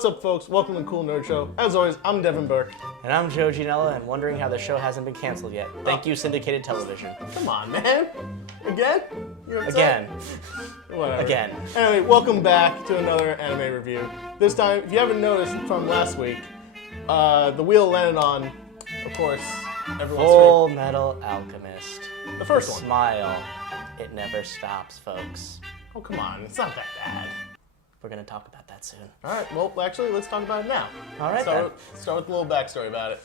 What's up, folks? Welcome to Cool Nerd Show. As always, I'm Devin Burke. And I'm Joe Ginella, and wondering how the show hasn't been canceled yet. Thank you, syndicated television. Come on, man. Again? You're upset? Again. Whatever. Again. Anyway, welcome back to another anime review. This time, if you haven't noticed from last week, the wheel landed on, of course, everyone's Fullmetal Alchemist. The first one. Smile. It never stops, folks. Oh, come on. It's not that bad. We're going to talk about that soon. All right. Well, actually, let's talk about it now. All right, Start with a little backstory about it.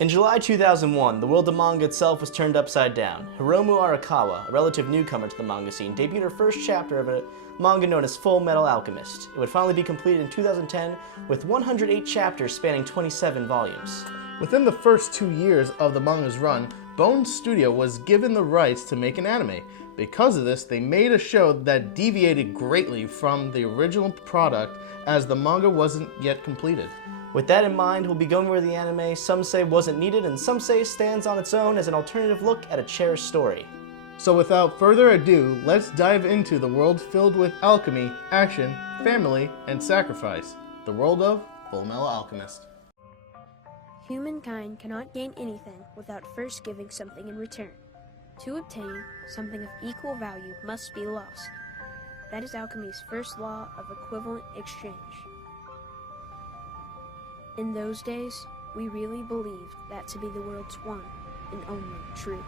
In July 2001, the world of manga itself was turned upside down. Hiromu Arakawa, a relative newcomer to the manga scene, debuted her first chapter of a manga known as Fullmetal Alchemist. It would finally be completed in 2010 with 108 chapters spanning 27 volumes. Within the first 2 years of the manga's run, Bone Studio was given the rights to make an anime. Because of this, they made a show that deviated greatly from the original product as the manga wasn't yet completed. With that in mind, we'll be going over the anime some say wasn't needed and some say stands on its own as an alternative look at a cherished story. So without further ado, let's dive into the world filled with alchemy, action, family, and sacrifice. The world of Fullmetal Alchemist. Humankind cannot gain anything without first giving something in return. To obtain, something of equal value must be lost. That is alchemy's first law of equivalent exchange. In those days, we really believed that to be the world's one and only truth.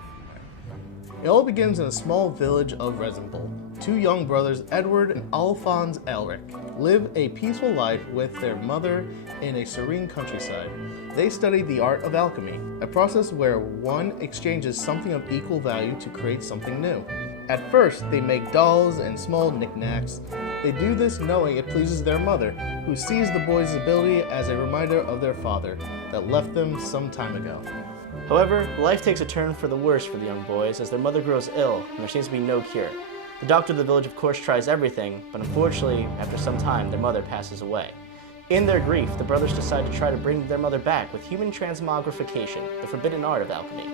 It all begins in a small village of Resinbol. Two young brothers, Edward and Alphonse Elric, live a peaceful life with their mother in a serene countryside. They study the art of alchemy, a process where one exchanges something of equal value to create something new. At first, they make dolls and small knickknacks. They do this knowing it pleases their mother, who sees the boys' ability as a reminder of their father that left them some time ago. However, life takes a turn for the worse for the young boys as their mother grows ill and there seems to be no cure. The doctor of the village of course tries everything, but unfortunately, after some time, their mother passes away. In their grief, the brothers decide to try to bring their mother back with human transmogrification, the forbidden art of alchemy.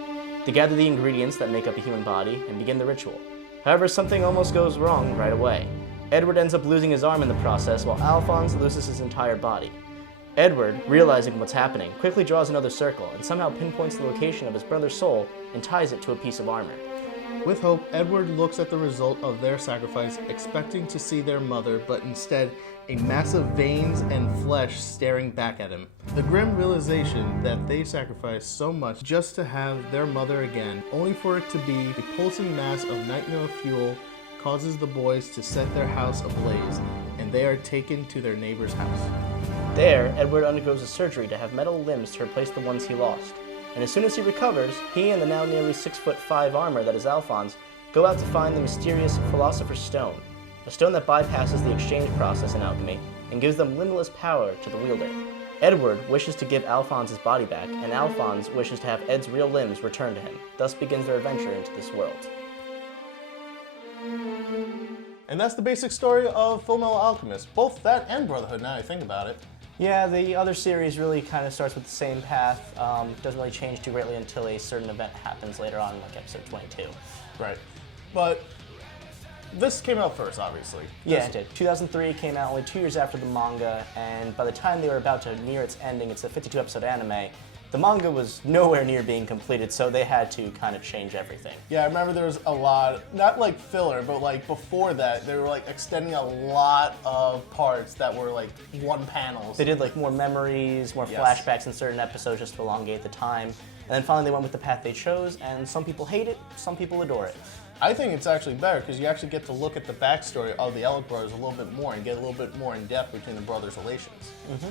They gather the ingredients that make up a human body and begin the ritual. However, something almost goes wrong right away. Edward ends up losing his arm in the process, while Alphonse loses his entire body. Edward, realizing what's happening, quickly draws another circle and somehow pinpoints the location of his brother's soul and ties it to a piece of armor. With hope, Edward looks at the result of their sacrifice, expecting to see their mother, but instead, a mass of veins and flesh staring back at him. The grim realization that they sacrificed so much just to have their mother again, only for it to be a pulsing mass of nightmare fuel, causes the boys to set their house ablaze, and they are taken to their neighbor's house. There, Edward undergoes a surgery to have metal limbs to replace the ones he lost. And as soon as he recovers, he and the now nearly 6'5" armor that is Alphonse go out to find the mysterious Philosopher's Stone, a stone that bypasses the exchange process in alchemy and gives them limitless power to the wielder. Edward wishes to give Alphonse his body back, and Alphonse wishes to have Ed's real limbs returned to him. Thus begins their adventure into this world. And that's the basic story of Fullmetal Alchemist. Both that and Brotherhood, now I think about it. Yeah, the other series really kind of starts with the same path. Doesn't really change too greatly until a certain event happens later on, like episode 22. Right. But this came out first, obviously. Yeah, it did. 2003 came out only 2 years after the manga, and by the time they were about to near its ending, it's a 52-episode anime, the manga was nowhere near being completed, so they had to kind of change everything. Yeah, I remember there was a lot, not like filler, but like before that, they were like extending a lot of parts that were like one panels. They did like more memories, more flashbacks in certain episodes just to elongate the time. And then finally they went with the path they chose, and some people hate it, some people adore it. I think it's actually better because you actually get to look at the backstory of the Elric brothers a little bit more and get a little bit more in depth between the brothers' relations. Mm-hmm.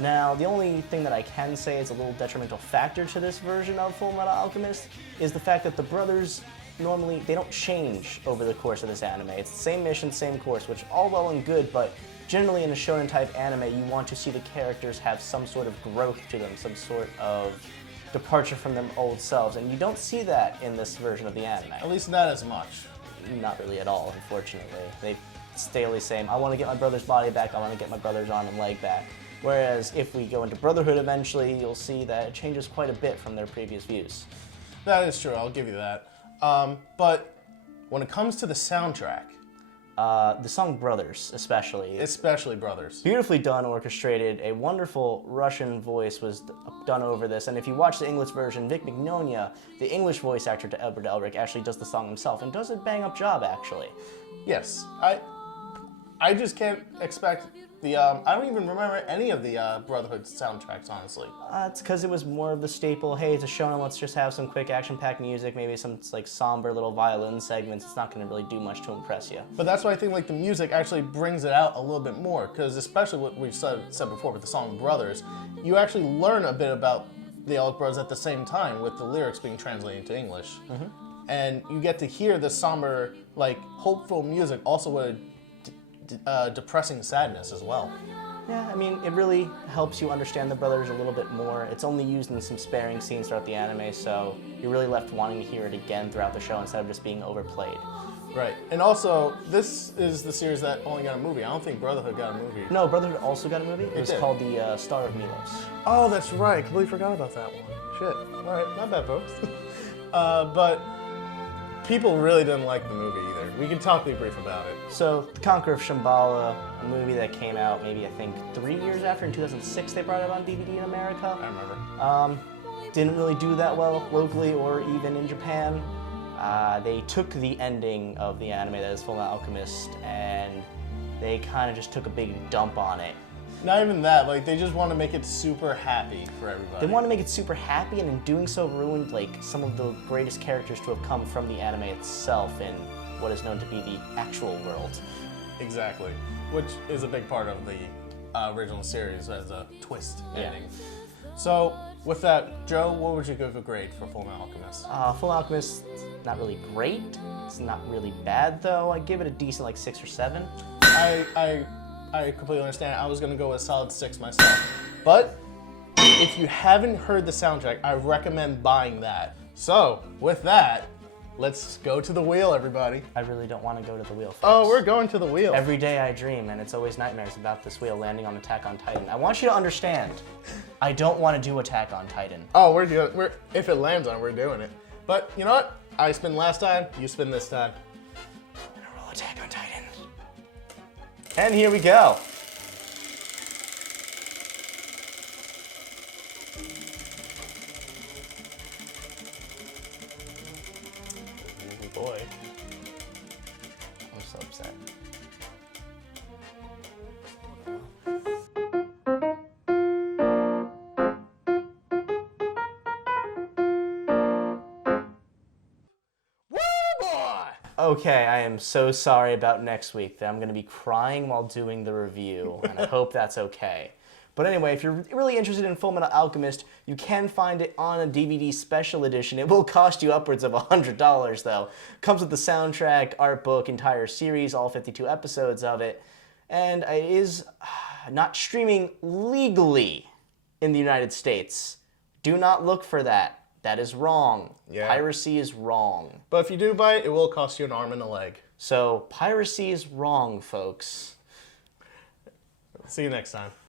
Now, the only thing that I can say is a little detrimental factor to this version of Fullmetal Alchemist is the fact that the brothers normally, they don't change over the course of this anime. It's the same mission, same course, which all well and good, but generally in a shonen type anime, you want to see the characters have some sort of growth to them, some sort of departure from their old selves, and you don't see that in this version of the anime. At least not as much. Not really at all, unfortunately. They stay the same. I want to get my brother's body back, I want to get my brother's arm and leg back. Whereas if we go into Brotherhood eventually, you'll see that it changes quite a bit from their previous views. That is true, I'll give you that. But when it comes to the soundtrack, The song Brothers, especially. Especially Brothers. Beautifully done, orchestrated. A wonderful Russian voice was done over this. And if you watch the English version, Vic Mignonia, the English voice actor to Edward Elric, actually does the song himself and does a bang-up job, actually. Yes. I just can't expect the, I don't even remember any of the Brotherhood soundtracks, honestly. It's because it was more of the staple, hey, it's a shonen, let's just have some quick action-packed music, maybe some like somber little violin segments. It's not going to really do much to impress you. But that's why I think like the music actually brings it out a little bit more, because especially what we've said before with the song Brothers, you actually learn a bit about the Elric brothers at the same time with the lyrics being translated into English. And you get to hear the somber, like, hopeful music also with depressing sadness as well. Yeah, I mean, it really helps you understand the brothers a little bit more. It's only used in some sparing scenes throughout the anime, so you're really left wanting to hear it again throughout the show instead of just being overplayed. Right, and also, this is the series that only got a movie. I don't think Brotherhood got a movie. No, Brotherhood also got a movie. It was did. called The Star of Milos. Oh, that's right. Completely forgot about that one. Shit. All right, not bad, folks. But people really didn't like the movie either. We can talk brief about it. So, The Conqueror of Shambhala, a movie that came out maybe, I think, 3 years after. In 2006, they brought it on DVD in America. I remember. Didn't really do that well locally or even in Japan. They took the ending of the anime that is Fullmetal Alchemist and they kind of just took a big dump on it. Not even that, like they just want to make it super happy for everybody. They want to make it super happy, and in doing so ruined like some of the greatest characters to have come from the anime itself in what is known to be the actual world. Exactly, which is a big part of the original series as a twist ending. So, with that, Joe, what would you give a grade for Fullmetal Alchemist? Full Alchemist, not really great. It's not really bad though. I give it a decent like 6 or 7. I completely understand. I was gonna go with a solid 6 myself. But if you haven't heard the soundtrack, I recommend buying that. So, with that, let's go to the wheel, everybody. I really don't want to go to the wheel, folks. Oh, we're going to the wheel. Every day I dream, and it's always nightmares about this wheel landing on Attack on Titan. I want you to understand, I don't want to do Attack on Titan. Oh, if it lands on it, we're doing it. But you know what? I spin last time, you spin this time. I'm gonna roll Attack on Titan. And here we go. Oh boy. I'm so upset. Okay, I am so sorry about next week that I'm going to be crying while doing the review, and I hope that's okay. But anyway, if you're really interested in Fullmetal Alchemist, you can find it on a DVD special edition. It will cost you upwards of $100 though. Comes with the soundtrack, art book, entire series, all 52 episodes of it. And it is not streaming legally in the United States. Do not look for that. That is wrong. Yeah. Piracy is wrong. But if you do buy it, it will cost you an arm and a leg. So, piracy is wrong, folks. See you next time.